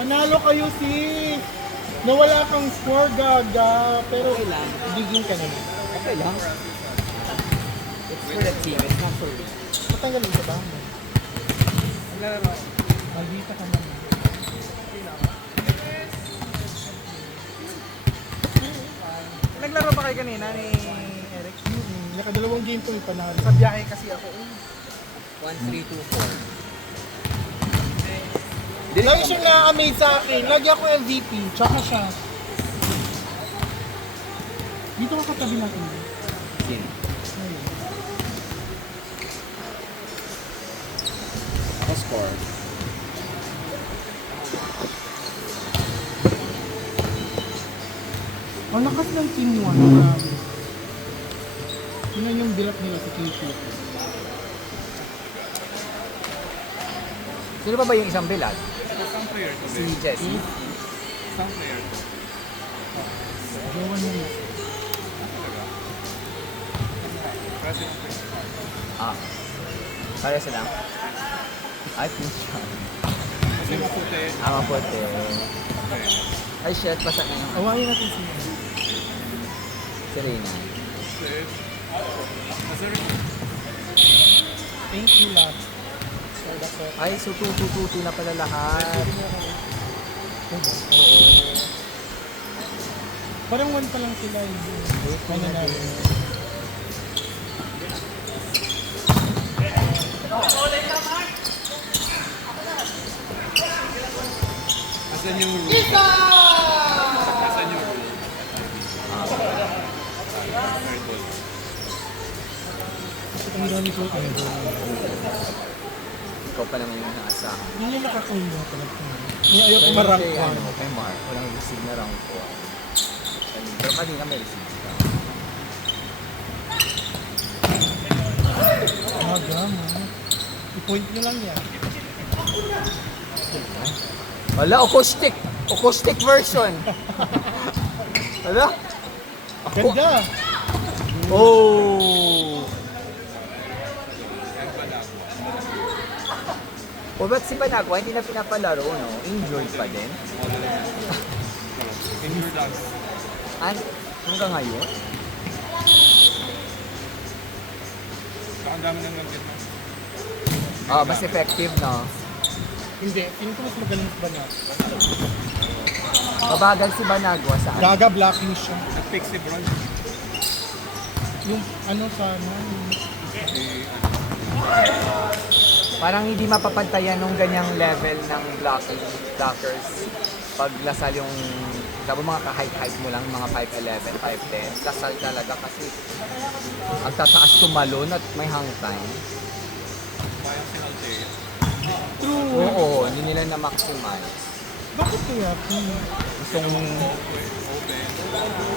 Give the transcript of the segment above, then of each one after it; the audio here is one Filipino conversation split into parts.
Panalo kayo sis! Nawala kang score, gaga. Pero bigyan ka naman. Okay lang. It's for the team, it's not for me. Matanggalin ka ba? Maldita ka naman. Naglaro ba kayo kanina ni Eric? Nakadalawang game ko yung panalo. Sa biyahe kasi ako. 1, 3, 2, 4. Lagi siyang na-amaze sa akin. Lagi ako MVP. Tsaka siya. Dito ka katabi natin. Sino? Ayun. Ako score. Ang lakas ng team nyo. Grabe. Yun yung build-up nila sa KP. Sino pa ba yung isang bilad? Isang player to Si Jessie. Isang player to. Jowan mo yun. President. Ah. Kaya sila? Ay, pinch siya. Kasi maputi. Ah, maputi. Okay. Ay, shit. Basta na yung Awayin natin siya. si Reyna. Flip. Masarap. Thank you, last. For the set. Ay, so 2 na pala lahat. Oo. Parang one pa lang sila. Kanya na. Asan yung rule? Asan yung rule? Third ball. Ang dami ko. Ikaw pa naman yung naasahan. Hindi niya nakakahiya talaga. Hindi ayaw ko marang ko. Kay Mark, walang receive na round 4. Pero kanina may receive ka. Aga mo. I-point nyo lang yan. Wala, acoustic! Acoustic version! Wala? Ganda! Oh! O ba't si Banagwa hindi na pinapalaro, no? Injured pa din? Injured us. Hanggang ngayon? Baka ang dami nang nag-get na. Ah, mas effective, no? Hindi, feeling ko mas magaling sa banat. Mabagal si Banagwa sa Gaga blocking siya. Nag-pick si Bron. Yung ano sa ano, yung Parang hindi mapapantayan nung ganyang level ng blockers. Pag lasal yung, sabi mga ka-height mo lang, mga 5'11", 5'10", lasal talaga kasi ang tataas tumalon at may hang time. Bayan si Altea. true. Oo, hindi nila na-maximize. Bakit kaya? Gustong,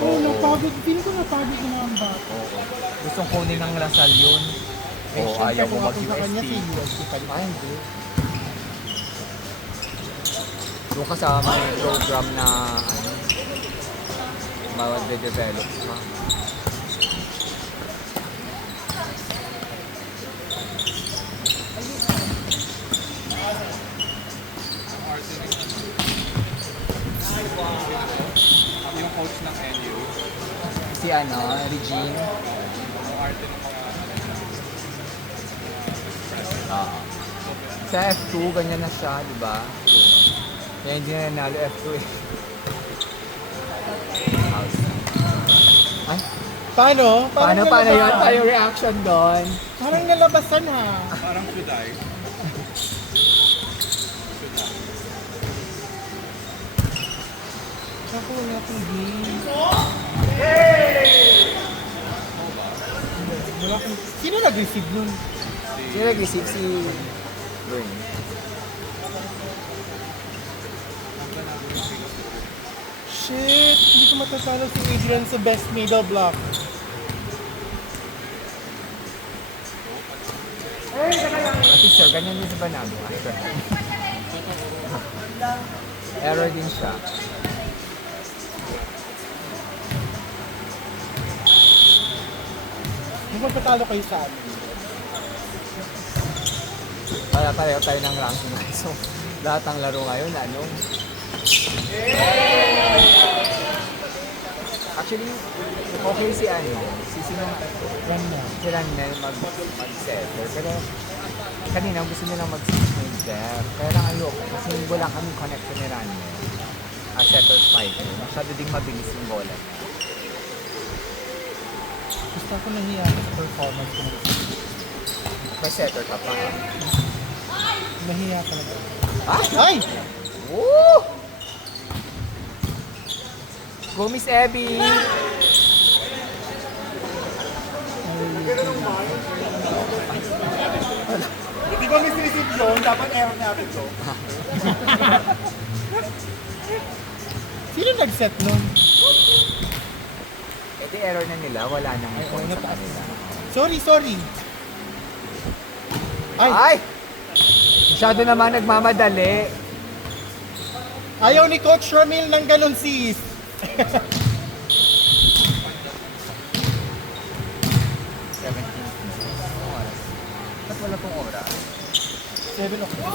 Oh, napagod. Feeling ko napagod na ang bata. gustong kunin ng lasal yun. Oo, Siyempre, ayaw mo kung ako sa kanya, mag-UST. si UST pa rin. Ay, hindi. Doon ka sa may program na ano, mag-develop ka. Yung coach ng NU. Si ano, Regine. Ang arte ng mga Oo. Sa F2, ganyan na siya, di ba? Kaya hindi na nanalo F2 eh. Ay, Paano? paano nalabasan? yun? Paano yung reaction doon? Parang nalabasan ha. parang Suday. Ako wala akong game. Wala akong... Sino nag-receive nun? Sino nag-receive si Bern? Shit! Hindi ko matatalo si Adrian sa best middle block. Kasi sir, ganyan din sa Banago. Error din siya. Hindi magpatalo kayo sa amin. Pareho tayo ng ranking. So, lahat ng laro ngayon, ano, Actually, okay si ano, Yan na. si Ranmel mag-setter. Pero kanina gusto nilang mag-swing there. Pero lang ayoko kasi wala kaming connection ni Ranmel. As setter spiker. Masyado ding mabilis yung bola. Gusto ko nahiya sa performance ko. May setter ka pa. Nahiya talaga. Ah! Ay! Woo! Go Miss Abby! Hindi ba miss-receive yun? Dapat error natin to. Sino nag-set nun? Eh di error na nila, wala nang Ay, point oo, sa nataas. kanila. Sorry. Ay! Ay! Masyado naman nagmamadali. Ayaw ni Coach Ramil ng ganun, sis. 17. Anong oras? Ba't wala pong oras? 7 o'clock.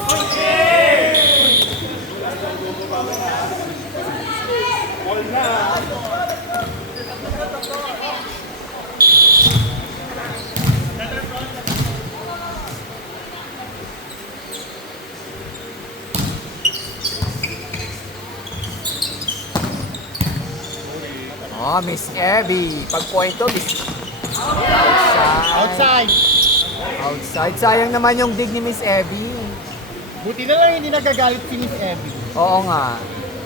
Oh, Miss Abby. Pag point to, Miss... Outside. Outside. Outside. Sayang naman yung dig ni Miss Abby. Buti na lang hindi nagagalit si Miss Abby. Oo nga.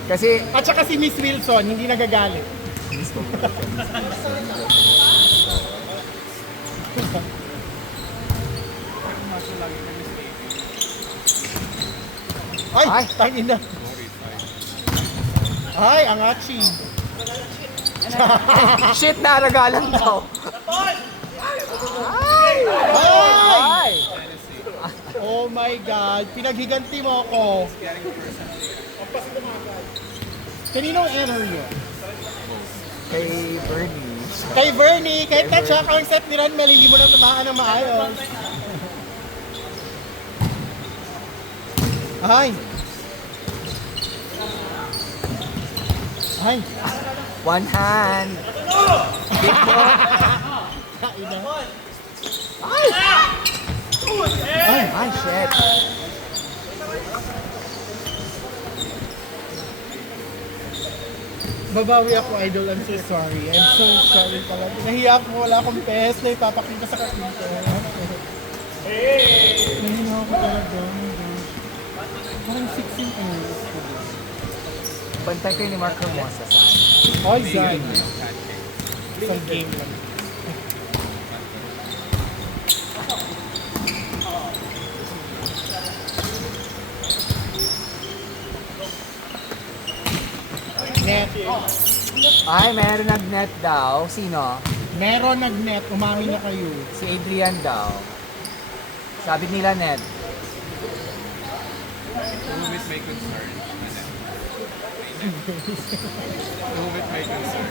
Kasi... At saka si Miss Wilson, hindi nagagalit. Ay! Ay! Tangin na. Ay, angachi. Shit, naragalan daw. Ay! Ay! Ay! Oh my God, pinaghiganti mo ako. Kaninong error yun? Kay Bernie. Kay Bernie, kahit na check ang set ni Ranmel, hindi mo na tumaan ng maayos. Ay! Ay! One hand. Ay! Ay! Ay, shit. Babawi ako, idol. I'm so sorry. I'm so sorry talaga. Nahiya ako, wala akong pes na ipapakita sa kakita. Nahiya ako talaga. Parang 16 hours. Bantay kayo ni Mark Hermosa sa ano. Oy, Zay. Isang game lang. Net. Ay, meron nag-net daw. Sino? Meron nag-net. Umamin na kayo. Si Adrian daw. Sabi nila net. Whom it may concern. Whom it may concern.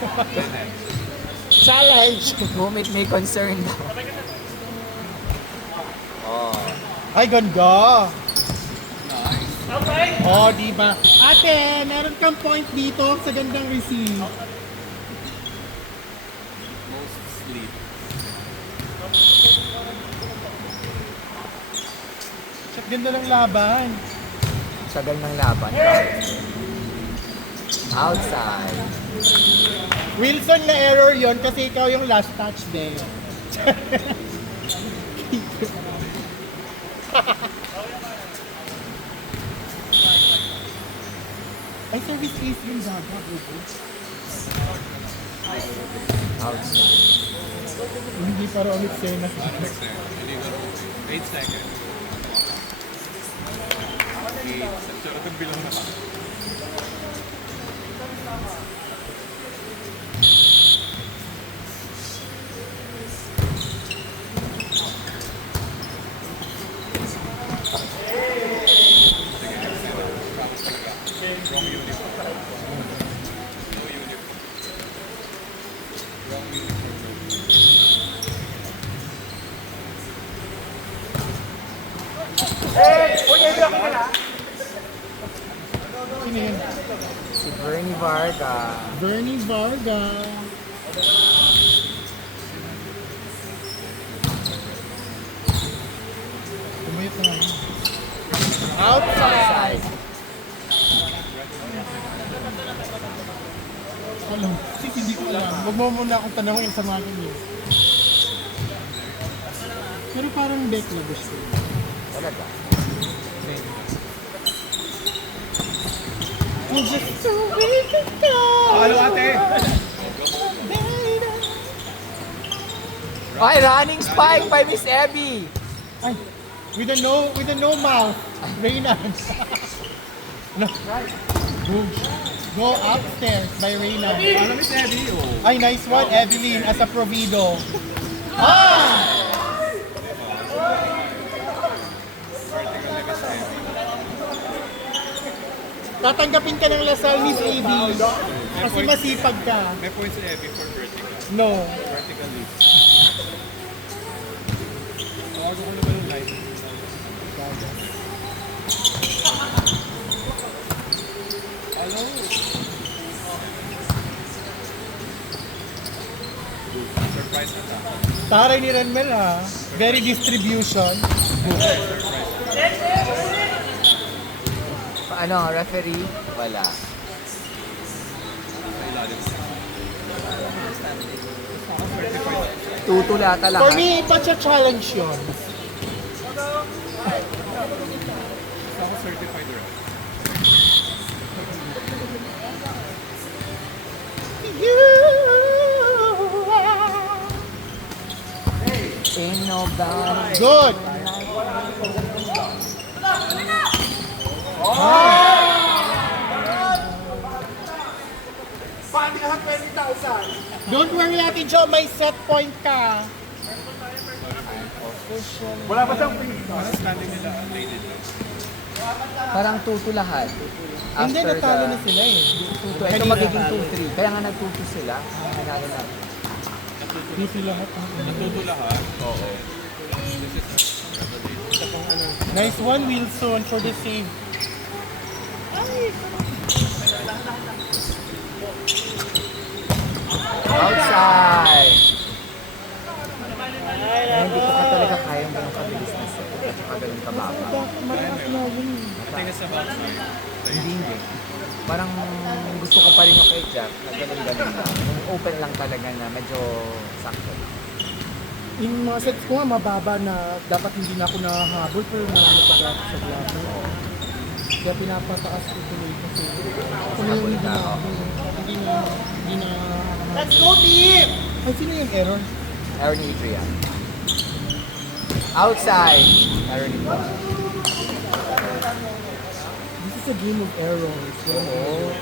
Challenge! Whom it may concern daw. Oh. Ay, ganda! Oh, di ba? Ate, meron kang point dito sa gandang receive. Most sleep. Check, ganda ng laban. Sagal ng laban. Outside. Wilson na error yon kasi ikaw yung last touch din. Ay, service ace yung Zaga. Outside. Hindi para ulit sa'yo na. Next there. Illegal moving. 8 seconds. 8. Sarap ang bilang na. Wrong uniform. No uniform. Wrong uniform. Sino yun? Si Bernie Varga. Bernie Varga. Tumayot na nga. Outside. Alam, sis, hindi ko alam. Huwag mo muna akong tanongin sa mga kanyo. Pero parang Bekla gusto. Talaga. Just so we can go. Halo ate! Ay, running spike by Miss Abby. Ay, with a no mouth. Reyna. No. Go upstairs by Reyna. Alam ni Teddy, oh. Ay, nice one, Evelyn, as a provido. Ah! Vertical leg is heavy. Tatanggapin ka ng Lasal, Miss AB. Kasi masipag ka. May points si Abby for vertical. No. Vertical leap. Tawagan ko na ba yung line? Hello? Surprise attack. Taray ni Renmel ha. Very distribution. Ano, referee? Wala. Sa ilalim. Tutulata lang. For me, pa-challenge yun. Isa ako certified rep. Ain't nobody. Good. Don't worry, Ate Jo, may set point ka. Wala pa siyang Parang standing nila, lady lang. Parang tutu lahat. Hindi, After natalo the- na sila eh. Tutu. Ito magiging 2-3. Kaya nga nagtutu sila. Nanalo na. Hindi sila lahat. Natuto lahat. Oo. Nice one, Wilson, for the save. Outside! Ay, hindi ko ka talaga kayang ganun kabilis na set. At saka ganun kababa. I think it's about time. Hindi. Parang gusto ko pa rin yung kay Jack na ganun-ganun lang. Yung open lang talaga na medyo sakto. Yung mga sets ko nga mababa na dapat hindi na ako nahahabol pero nahanap ako sa vlog. Kaya pinapataas ko tuloy kasi ako na yung hindi na hindi na Let's go team! Ay, sino yung error? Aaron Adrian. Outside! Aaron Adrian. This is a game of errors. Oo.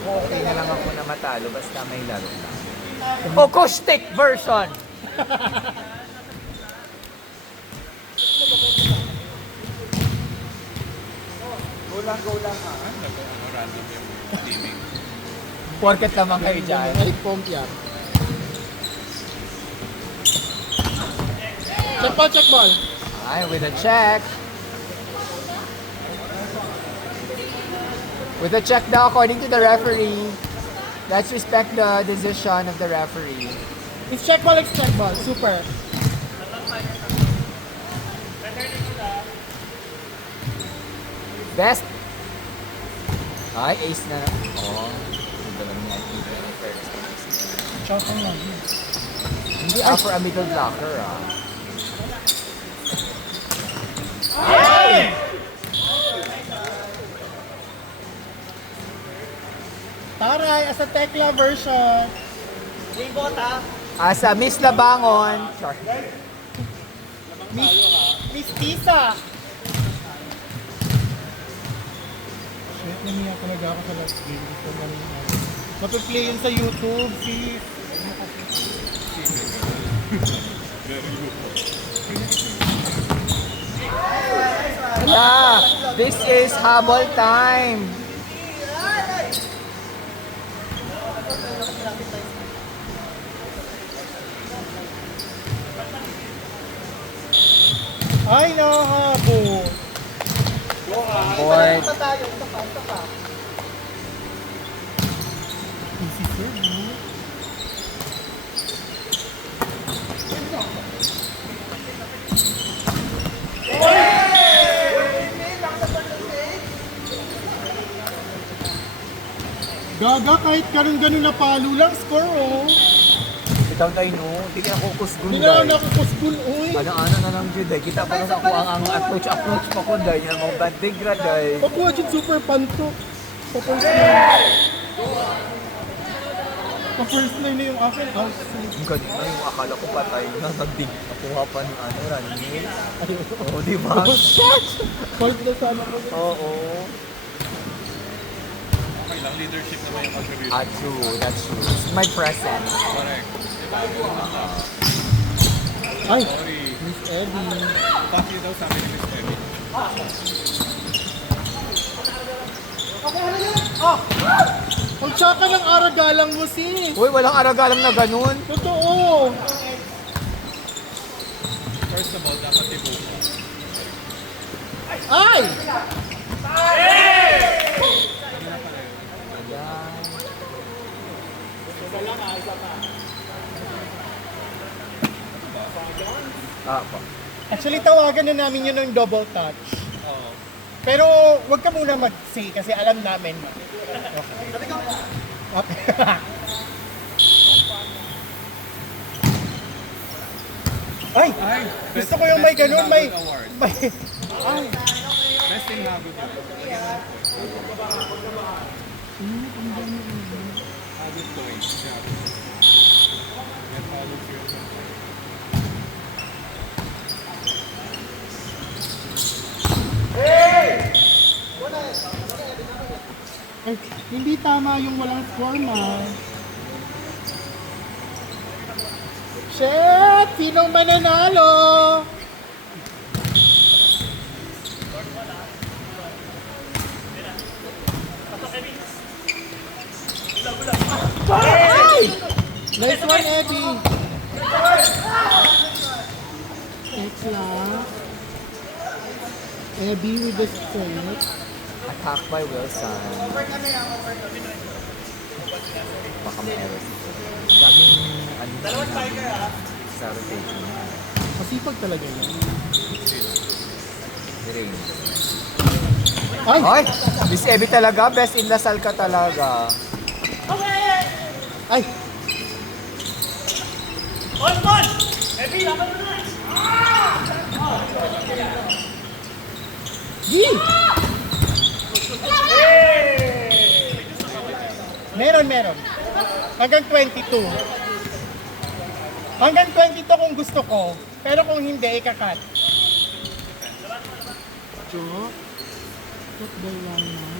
Ako okay na lang ako na matalo basta may laro lang. Acoustic version! go lang ha. Random yung teaming. Porket naman kayo dyan. Eric Pompiat. Check ball. Ay, with a check. With a check daw according to the referee. Let's respect the decision of the referee. It's check ball. Super. Best. Ay, ace na. Oh, ganda naman yan. Shot ang lang. Hindi for a middle blocker ah. Taray, as a Tekla version. As a Miss Labangon. Sorry. Miss Tisa. Shit, namiya ko ako sa last game. Gusto mo rin yan. Mapiplay yun sa YouTube, sis. Hala, this is habol time. Ay, nakakabo. Board. Isa tayo, isa pa. Easy serve, no? Gaga, kahit ganun-ganun na palo lang, score, oh. Ikaw tayo, no? Hindi ka ako kusgun, Hindi na ako nakukuskun, uy. Ano na lang, Jude. Kita pa rin ako ang approach pa ko dahil yung mga bandigra dahil. Pag watch super panto. Pa-first line na yung akin. Outside. Yung kanina yung akala ko patay na nagdig nakuha pa ng running mate. Oo, di ba? Oh, shit! Hold na sana ko. Oo. Okay lang, leadership naman yung contribution. True. That's true. It's my presence. Correct. Ay! Sorry. Miss Eddie. Pati daw sa amin ni Miss Emmy. Ang tsaka ng aragalang mo, sis. Uy, walang aragalang na ganun. Totoo. First of all, dapat ibuka. Ay! Po. Actually, tawagan na namin yun ng double touch. Oo. Pero wag ka muna mag-say kasi alam namin. Okay. Ay! Ay! Gusto ko yung may ganun, may... Award. Ay! Best thing hagod yun. Lagyan mo ng point. Hagod points. Yeah. Yan, follow through. Ay, hindi tama yung walang score, ma. Shit! Sinong mananalo? Ay! Nice one, Eddie. Tekla. Eddie with the strength. Attack by Wilson. Baka may error dito. Laging sa rotation. Masipag talaga yun. Range. Ay! Ay! Miss Evie talaga. Best in Lasal ka talaga. Ay! Gi! Meron. Hanggang 22. Hanggang 22 kung gusto ko. Pero kung hindi, ikakat. Joke. Put the one now.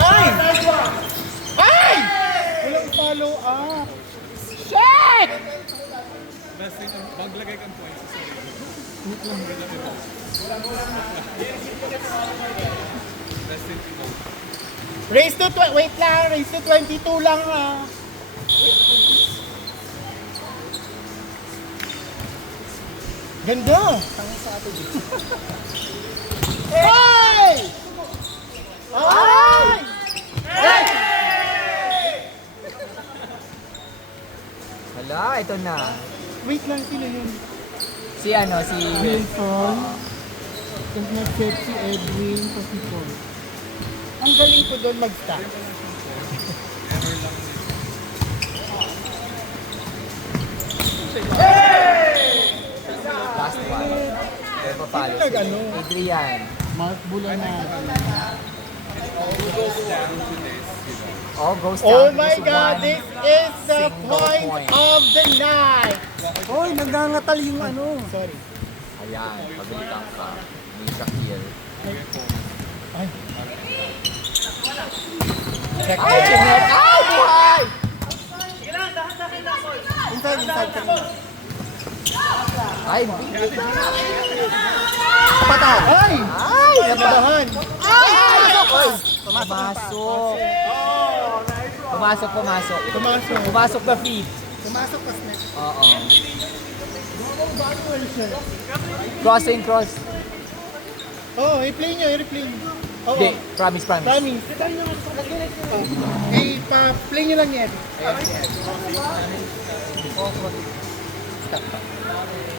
Ay! Ay! Walang follow up. Shit! Best thing, maglagay kang points. Best thing to know. Raise to wait lang, raise to 22 lang ha. Ganda! Hey! Ay! Hey! Hala, ito na. Wait lang sila yun. Si Wilson. Tapos nag-set si Edwin sa si Paul. Ang galing ko doon mag-stack. Error lang din. last one. Pero papalo Sino nag-ano? Adrian. Mark Bulanan. Goes down to this, you know. Oh, goes down Oh to my this God, one this is the single point of the night. Hoy, nagngangatal yung ano. Sorry. Ayan, pagalitan ka. Ni Shakir. Ay. Ay, Jeanette! Ay, buhay! Inside kanina. Ay, Patay! Ay! ay, Nadahan! pumasok. Pumasok. Pumasok. Pumasok na feet. Pumasok pas net. Oo. Crossing, cross. Oh, i-play nyo, i-replay nyo. Oo. Hindi, promise. Promise. Oh. Pa-play nyo lang yan.